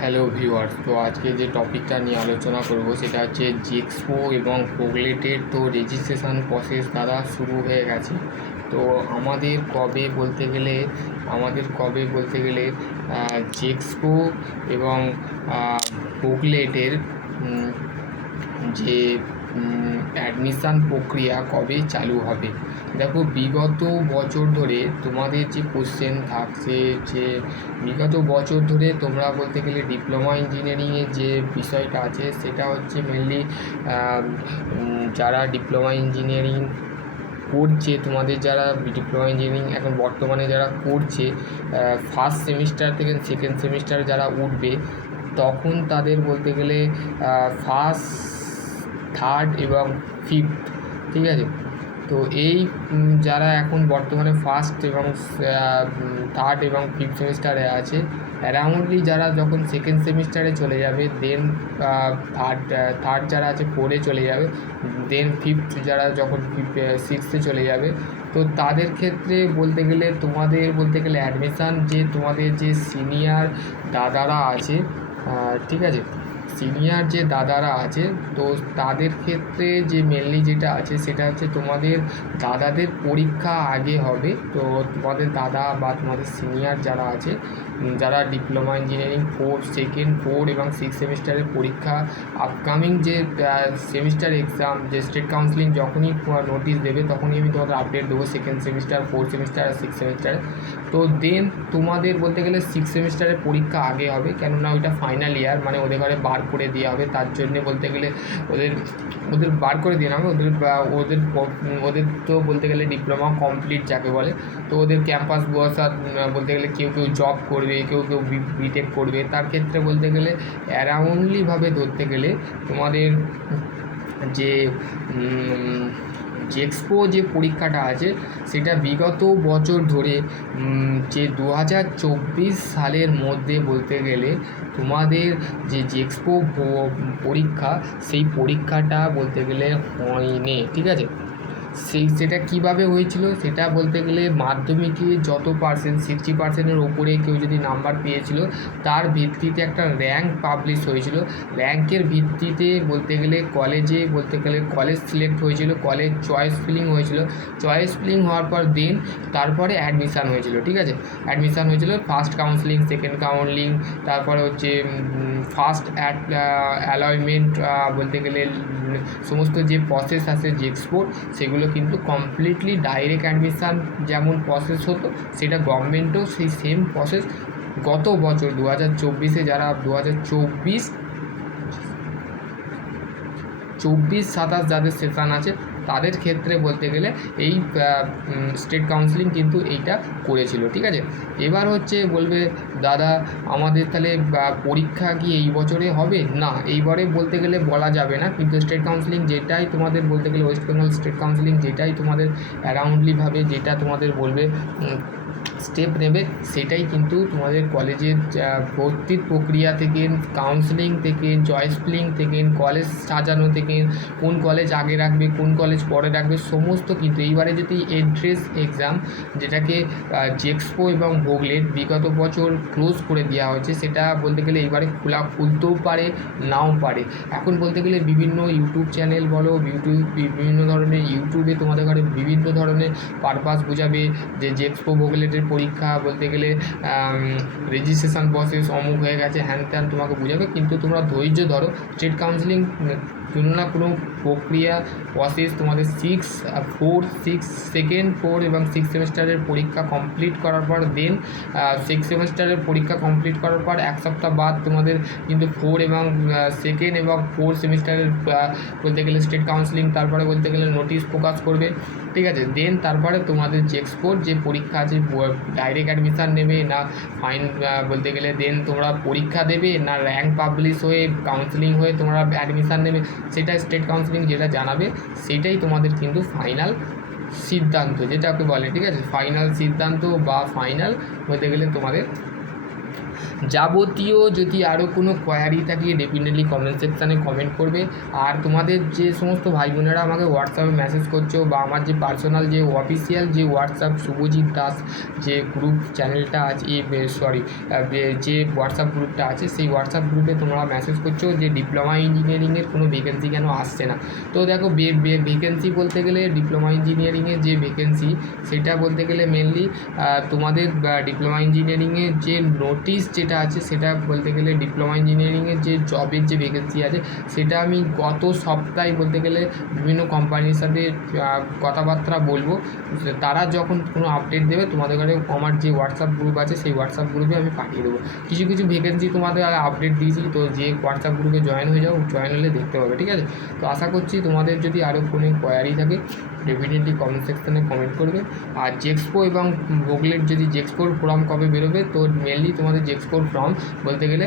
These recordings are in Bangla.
হ্যালো ভিউয়ার্স, তো আজকে যে টপিকটা নিয়ে আলোচনা করব সেটা হচ্ছে জেক্সপো এবং পোগলেটের তো রেজিস্ট্রেশন প্রসেস দ্বারা শুরু হয়ে গেছে। তো আমাদের কবে বলতে গেলে জেক্সপো এবং পোগলেটের যে অ্যাডমিশান প্রক্রিয়া কবে চালু হবে। দেখো, বিগত বছর ধরে তোমাদের যে কোশ্চেন থাকছে যে বিগত বছর ধরে তোমরা বলতে গেলে ডিপ্লোমা ইঞ্জিনিয়ারিংয়ের যে বিষয়টা আছে সেটা হচ্ছে মেনলি যারা ডিপ্লোমা ইঞ্জিনিয়ারিং করছে, তোমাদের যারা ডিপ্লোমা ইঞ্জিনিয়ারিং এখন বর্তমানে যারা করছে, ফার্স্ট সেমিস্টার থেকে সেকেন্ড সেমিস্টার যারা উঠবে তখন তাদের বলতে গেলে ফার্স্ট, থার্ড এবং ফিফথ, ঠিক আছে। তো এই যারা এখন বর্তমানে ফার্স্ট এবং থার্ড এবং ফিফথ সেমিস্টারে আছে, অ্যারাউন্ডলি যারা যখন সেকেন্ড সেমিস্টারে চলে যাবে, দেন থার্ড যারা আছে ফোরে চলে যাবে, দেন ফিফথ যারা যখন সিক্সথে চলে যাবে, তো তাদের ক্ষেত্রে বলতে গেলে তোমাদের বলতে গেলে অ্যাডমিশান যে তোমাদের যে সিনিয়র দাদারা আছে, ঠিক আছে, সিনিয়র যে দাদারা আছে, তো তাদের ক্ষেত্রে যে মেনলি যেটা আছে সেটা হচ্ছে তোমাদের দাদাদের পরীক্ষা আগে হবে। তো তোমাদের দাদা বা তোমাদের সিনিয়র যারা আছে, যারা ডিপ্লোমা ইঞ্জিনিয়ারিং সেকেন্ড, ফোর এবং সিক্স সেমিস্টারের পরীক্ষা আপকামিং যে সেমিস্টার এক্সাম, যে স্টেট কাউন্সিলিং যখনই নোটিশ দেবে তখনই আমি তোমাদের আপডেট দেবো সেকেন্ড সেমিস্টার, ফোর্থ সেমিস্টার আর সিক্স সেমিস্টারে। তো দেন তোমাদের বলতে গেলে সিক্স সেমিস্টারের পরীক্ষা আগে হবে, কেননা ওইটা ফাইনাল ইয়ার, মানে ওদের ঘরে বার করে দেওয়া হবে। তার জন্যে বলতে গেলে ওদের বার করে দিয়ে হবে, ওদের তো বলতে গেলে ডিপ্লোমা কমপ্লিট যাকে বলে, তো ওদের ক্যাম্পাস বসা বলতে গেলে কেউ জব করবে, কেউ বিটেক করবে, তার ক্ষেত্রে বলতে গেলে অ্যারাউন্ডলিভাবে ধরতে গেলে তোমাদের যে জেক্সপো যে পরীক্ষাটা আছে সেটা বিগত বছর ধরে যে 2024 সালের মধ্যে বলতে গেলে তোমাদের যে জেক্সপো পরীক্ষা, সেই পরীক্ষাটা বলতে গেলে হয়নি, ঠিক আছে। সেটা কীভাবে হয়েছিল সেটা বলতে গেলে মাধ্যমিকে যত পার্সেন্ট 60%-এর ওপরে কেউ যদি নাম্বার পেয়েছিল তার ভিত্তিতে একটা র্যাঙ্ক পাবলিশ হয়েছিল। র্যাঙ্কের ভিত্তিতে বলতে গেলে কলেজ সিলেক্ট হয়েছিল, কলেজ চয়েস ফিলিং হয়েছিল, চয়েস ফিলিং হওয়ার পর দেন তারপরে অ্যাডমিশান হয়েছিল, ঠিক আছে। অ্যাডমিশান হয়েছিল ফার্স্ট কাউন্সিলিং, সেকেন্ড কাউন্সিলিং, তারপরে হচ্ছে ফার্স্ট অ্যালয়মেন্ট, বলতে গেলে সমস্ত যে প্রসেস আছে জেক্সপোর, সেগুলো কিন্তু কমপ্লিটলি ডাইরেক্ট অ্যাডমিশান যেমন প্রসেস হতো, সেটা গভর্নমেন্টও সেই সেম প্রসেস গত বছর 2024-এ যারা 2024-27 যাদের সেশন আছে তাদের ক্ষেত্রে বলতে গেলে এই স্টেট কাউন্সিলিং কিন্তু এইটা করেছিল, ঠিক আছে। এবার হচ্ছে বলবে দাদা আমাদের তাহলে পরীক্ষা কি এই বছরে হবে? না, এইবারে বলতে গেলে বলা যাবে না, কিন্তু স্টেট কাউন্সিলিং যেটাই তোমাদের বলতে গেলে ওয়েস্ট বেঙ্গল স্টেট কাউন্সিলিং যেটাই তোমাদের অ্যারাউন্ডলিভাবে যেটা তোমাদের বলবে স্টেপ নেবে, সেটাই কিন্তু তোমাদের কলেজের ভর্তির প্রক্রিয়া থেকে, কাউন্সিলিং থেকে, চয়েস ফিলিং থেকে, কলেজ সাজানো থেকে, কোন কলেজ আগে রাখবে কোন কলেজ পরে রাখবে, সমস্ত কিন্তু এইবারে যদি এন্ট্রেন্স এক্সাম যেটাকে জেক্সপো এবং ভোগলেট বিগত বছর ক্লোজ করে দেওয়া হয়েছে, সেটা বলতে গেলে এইবারে খুলতেও পারে নাও পারে। এখন বলতে গেলে বিভিন্ন ইউটিউব চ্যানেল বলো, বিভিন্ন ধরনের ইউটিউবে তোমাদের ঘরে বিভিন্ন ধরনের পারপাস বোঝাবে যে জেক্সপো ভোগলেটের পরীক্ষা বলতে গেলে রেজিস্ট্রেশন প্রসেস অমুক হয়ে গেছে, হ্যান ত্যান তোমাকে বোঝাবে, কিন্তু তোমরা ধৈর্য ধরো। স্টেট কাউন্সিলিং কোনো না কোনো প্রক্রিয়া প্রসেস তোমাদের সেকেন্ড, ফোর এবং সিক্স সেমিস্টারের পরীক্ষা কমপ্লিট করার পর দেন সিক্স সেমিস্টারের পরীক্ষা কমপ্লিট করার পর এক সপ্তাহ বাদ তোমাদের কিন্তু ফোর এবং সেকেন্ড এবং ফোর সেমিস্টারের বলতে গেলে স্টেট কাউন্সিলিং, তারপরে বলতে গেলে নোটিশ প্রকাশ করবে, ঠিক আছে। দেন তারপরে তোমাদের জেক্সপোর যে পরীক্ষা আছে ডাইরেক্ট অ্যাডমিশান নেবে না বলতে গেলে দেন তোমরা পরীক্ষা দেবে না র্যাঙ্ক পাবলিশ হয়ে কাউন্সিলিং হয়ে তোমরা অ্যাডমিশান নেবে, সেটা স্টেট কাউন্সিলিং যেটা জানাবে সেটাই তোমাদের কিন্তু ফাইনাল সিদ্ধান্ত যেটাকে বলে, ঠিক আছে। ফাইনাল সিদ্ধান্ত বা ফাইনাল বলতে গেলে তোমাদের যাবতীয় যদি আরও কোনো কোয়ারি থাকে ডেফিনেটলি কমেন্ট সেকশানে কমেন্ট করবে। আর তোমাদের যে সমস্ত ভাই বোনেরা আমাকে হোয়াটসঅ্যাপে মেসেজ করছো বা আমার যে পার্সোনাল যে অফিসিয়াল যে হোয়াটসঅ্যাপ শুভজিৎ দাস যে গ্রুপ চ্যানেলটা আছে যে হোয়াটসঅ্যাপ গ্রুপটা আছে, সেই হোয়াটসঅ্যাপ গ্রুপে তোমরা মেসেজ করছো যে ডিপ্লোমা ইঞ্জিনিয়ারিংয়ের কোনো ভ্যাকেন্সি কেন আসছে না। তো দেখো ভ্যাকেন্সি বলতে গেলে ডিপ্লোমা ইঞ্জিনিয়ারিংয়ের যে ভ্যাকেন্সি সেটা বলতে গেলে মেনলি তোমাদের ডিপ্লোমা ইঞ্জিনিয়ারিংয়ের যে নোটিশ যেটা আছে সেটা বলতে গেলে ডিপ্লোমা ইঞ্জিনিয়ারিংয়ের যে জবের যে ভ্যাকেন্সি আছে সেটা আমি গত সপ্তাহে বলতে গেলে বিভিন্ন কোম্পানির সাথে কথাবার্তা বলবো। তারা যখন কোনো আপডেট দেবে তোমাদের ঘরে আমার যে হোয়াটসঅ্যাপ গ্রুপ আছে সেই হোয়াটসঅ্যাপ গ্রুপে আমি পাঠিয়ে দেবো। কিছু কিছু ভ্যাকেন্সি তোমাদের আপডেট দিয়েছি, তো যে হোয়াটসঅ্যাপ গ্রুপে জয়েন হয়ে যাও, জয়েন হলে দেখতে পাবে, ঠিক আছে। তো আশা করছি তোমাদের যদি আরও কোনো কোয়ারি থাকে ডেফিনেটলি কমেন্ট সেকশানে কমেন্ট করবে। আর জেক্সপো এবং ভোগলের যদি জেক্সপোর ফর্ম কবে বেরোবে, তো মেনলি তোমাদের জেক্সপোর ফর্ম বলতে গেলে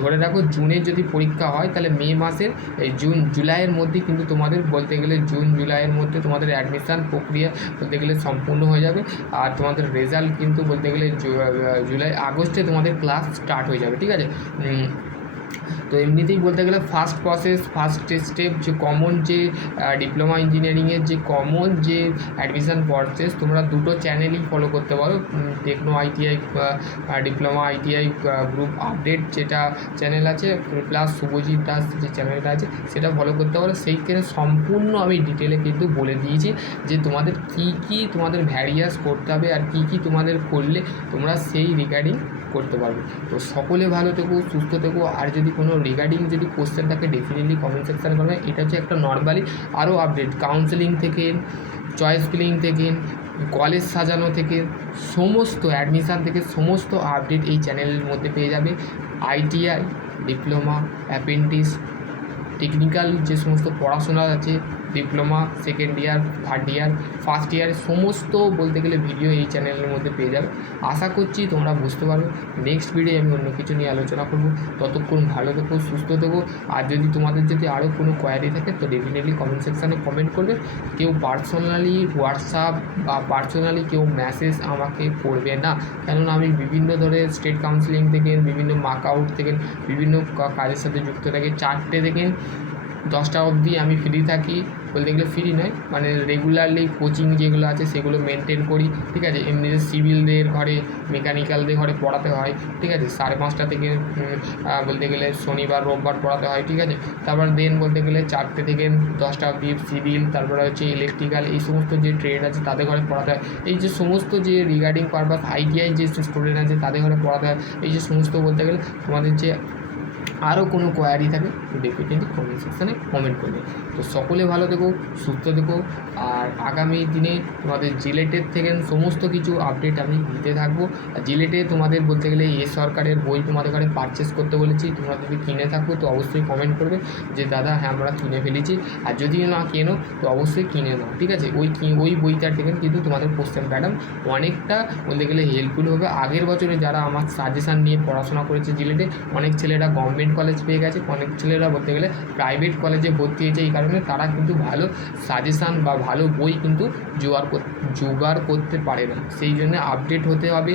ধরে রাখো জুনের যদি পরীক্ষা হয় তাহলে মে মাসের এই জুলাইয়ের মধ্যে কিন্তু তোমাদের বলতে গেলে জুলাইয়ের মধ্যে তোমাদের অ্যাডমিশান প্রক্রিয়া বলতে গেলে সম্পূর্ণ হয়ে যাবে। আর তোমাদের রেজাল্ট কিন্তু বলতে গেলে আগস্টে তোমাদের ক্লাস স্টার্ট হয়ে যাবে, ঠিক আছে। তো এমনিতেই বলতে গেলে ফার্স্ট স্টেপ যে কমন যে ডিপ্লোমা ইঞ্জিনিয়ারিংয়ের যে কমন যে অ্যাডমিশান প্রসেস তোমরা দুটো চ্যানেলই ফলো করতে পারো। Techno ITI diploma ITI group update যেটা চ্যানেল আছে, প্লাস শুভজিৎ দাস যে চ্যানেলটা আছে সেটা ফলো করতে পারো। সেইখানে সম্পূর্ণ আমি ডিটেলে কিন্তু বলে দিয়েছি যে তোমাদের কী তোমাদের ভ্যারিয়াস করতে হবে আর কী তোমাদের করলে তোমরা সেই রিগার্ডিং করতে পারবে। তো সকলে ভালো থেকো, সুস্থ থেকো। আর যদি কোনো রিগার্ডিং যদি কোশ্চেন থাকে ডেফিনেটলি কমেন্ট সেকশানে করবে। এটা হচ্ছে একটা নর্মালি আরও আপডেট কাউন্সেলিং থেকে, চয়েস ফিলিং থেকে, কলেজ সাজানো থেকে, সমস্ত অ্যাডমিশান থেকে সমস্ত আপডেট এই চ্যানেলের মধ্যে পেয়ে যাবে। আইটিআই, ডিপ্লোমা, অ্যাপ্রেন্টিস, টেকনিক্যাল যে সমস্ত পড়াশোনা আছে, diploma second year, third year, first year, সমস্ত বলতে গেলে ভিডিও এই চ্যানেলের মধ্যে পেয়ে যাবে। আশা করছি তোমরা বুঝতে পারবে। নেক্সট ভিডিও আমি অন্য কিছু নিয়ে আলোচনা করব। ততক্ষণ ভালো থেকো, সুস্থ থেকো। আর যদি তোমাদের যদি আরও কোনো কোয়ারি থাকে তো ডেফিনেটলি কমেন্ট সেকশানে কমেন্ট করবে। কেউ পার্সোনালি হোয়াটসঅ্যাপ বা পার্সোনালি কেউ মেসেজ আমাকে করবে না, কেননা আমি বিভিন্ন ধরনের স্টেট কাউন্সিলিং থেকে, বিভিন্ন মার্ক আউট থেকে, বিভিন্ন কাজের সাথে যুক্ত থাকি। 4টে থেকে 10টা অবধি আমি ফ্রি থাকি, বলতে গেলে ফ্রি নয় মানে রেগুলারলি কোচিং যেগুলো আছে সেগুলো মেনটেন করি, ঠিক আছে। এমনিতে সিভিলদের ঘরে, মেকানিক্যালদের ঘরে পড়াতে হয়, ঠিক আছে। 5:30 থেকে বলতে গেলে শনিবার রোববার পড়াতে হয়, ঠিক আছে। তারপর বলতে গেলে 4টে থেকে 10টা অবধি সিভিল, তারপরে হচ্ছে ইলেকট্রিক্যাল, এই সমস্ত যে ট্রেড আছে তাদের ঘরে পড়াতে হয়। এই যে সমস্ত যে রিগার্ডিং পারপাস আইটিআই যে স্টুডেন্ট আছে তাদের ঘরে পড়াতে হয়। এই যে সমস্ত বলতে গেলে তোমাদের যে আরও কোনো কোয়ারি থাকে তো ডেফিনেটলি কমেন্ট সেকশানে কমেন্ট করবে। তো সকলে ভালো থেকো, সুস্থ থেকো। আর আগামী দিনে তোমাদের জিলেটের থেকে সমস্ত কিছু আপডেট আমি দিতে থাকবো। আর জিলেটে তোমাদের বলতে গেলে সরকারের বই তোমাদের ঘরে পারচেস করতে বলেছি। তোমরা যদি কিনে থাকো তো অবশ্যই কমেন্ট করবে যে দাদা হ্যাঁ আমরা কিনে ফেলেছি। আর যদি না কেনো তো অবশ্যই কিনে নাও, ঠিক আছে। ওই বইটা থেকে কিন্তু তোমাদের কোশ্চেন প্যাটার্ন অনেকটা বলতে গেলে হেল্পফুল হবে। আগের বছরে যারা আমার সাজেশান নিয়ে পড়াশোনা করেছে জিলেটে, অনেক ছেলেরা গভর্নমেন্ট কলেজ পেয়ে গেছে, অনেক ছেলেরা বলতে গেলে প্রাইভেট কলেজে ভর্তি হয়েছে। এই কারণে তারা কিন্তু ভালো সাজেশান বা ভালো বই কিন্তু জোগাড় করতে পারে না। সেই জন্য আপডেট হতে হবে।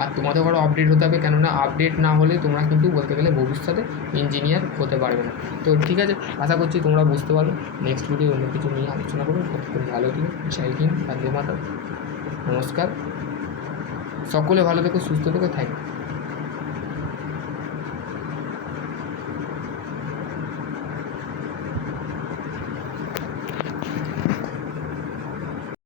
আর তোমাদের ঘরে আপডেট হতে হবে, কেননা আপডেট না হলে তোমরা কিন্তু বলতে গেলে ভবিষ্যতে ইঞ্জিনিয়ার হতে পারবে না। তো ঠিক আছে, আশা করছি তোমরা বুঝতে পারবে। নেক্সট ভিডিও অন্য কিছু নিয়ে আলোচনা করবো। ততক্ষণ ভালো থেকো। জয় হিন্দ, বন্দে মাতরম, নমস্কার। সকলে ভালো থেকো, সুস্থ থেকো, থ্যাংক ইউ।